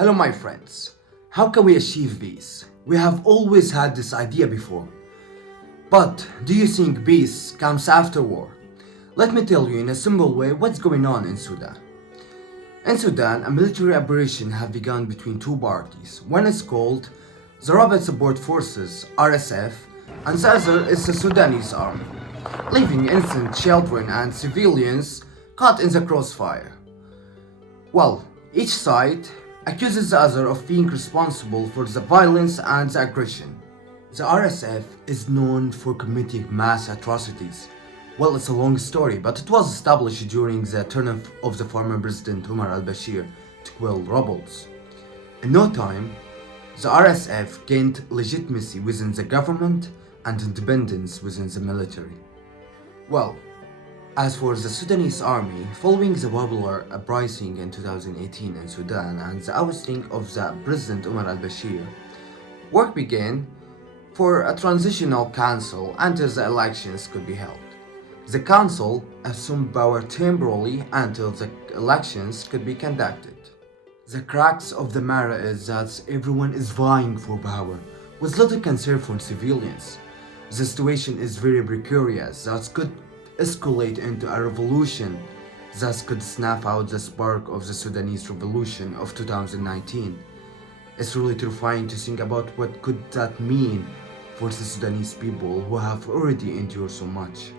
Hello my friends, how can we achieve peace? We have always had this idea before. But do you think peace comes after war? Let me tell you in a simple way what's going on in Sudan. In Sudan, a military operation has begun between two parties. One is called the Rapid Support Forces, RSF, and the other is the Sudanese army, leaving innocent children and civilians caught in the crossfire. Well, each side accuses the other of being responsible for the violence and the aggression. The RSF is known for committing mass atrocities. Well, it's a long story, but it was established during the term of the former President Omar al-Bashir to quell rebels. In no time, the RSF gained legitimacy within the government and independence within the military. Well, as for the Sudanese army, following the popular uprising in 2018 in Sudan and the ousting of the President Omar al-Bashir, work began for a transitional council until the elections could be held. The council assumed power temporarily until the elections could be conducted. The crux of the matter is that everyone is vying for power, with little concern for civilians. The situation is very precarious that could escalate into a revolution that could snuff out the spark of the Sudanese revolution of 2019. It's really terrifying to think about what could that mean for the Sudanese people who have already endured so much.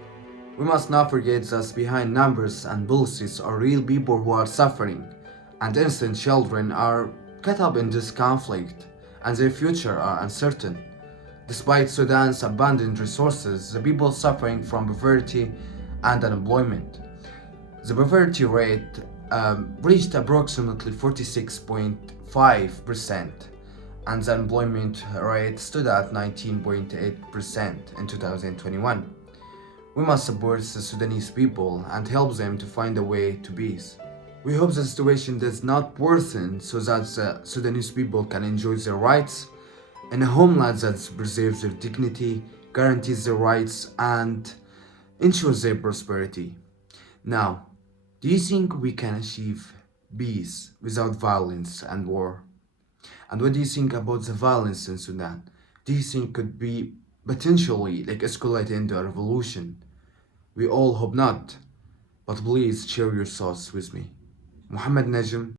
We must not forget that behind numbers and policies are real people who are suffering, and innocent children are caught up in this conflict, and their future are uncertain. Despite Sudan's abundant resources, the people suffering from poverty and unemployment. The poverty rate reached approximately 46.5%, and the unemployment rate stood at 19.8% in 2021. We must support the Sudanese people and help them to find a way to peace. We hope the situation does not worsen so that the Sudanese people can enjoy their rights in a homeland that preserves their dignity, guarantees their rights, and ensures their prosperity. Now, do you think we can achieve peace without violence and war? And what do you think about the violence in Sudan? Do you think could be potentially escalate into a revolution? We all hope not, but please share your thoughts with me. Najem.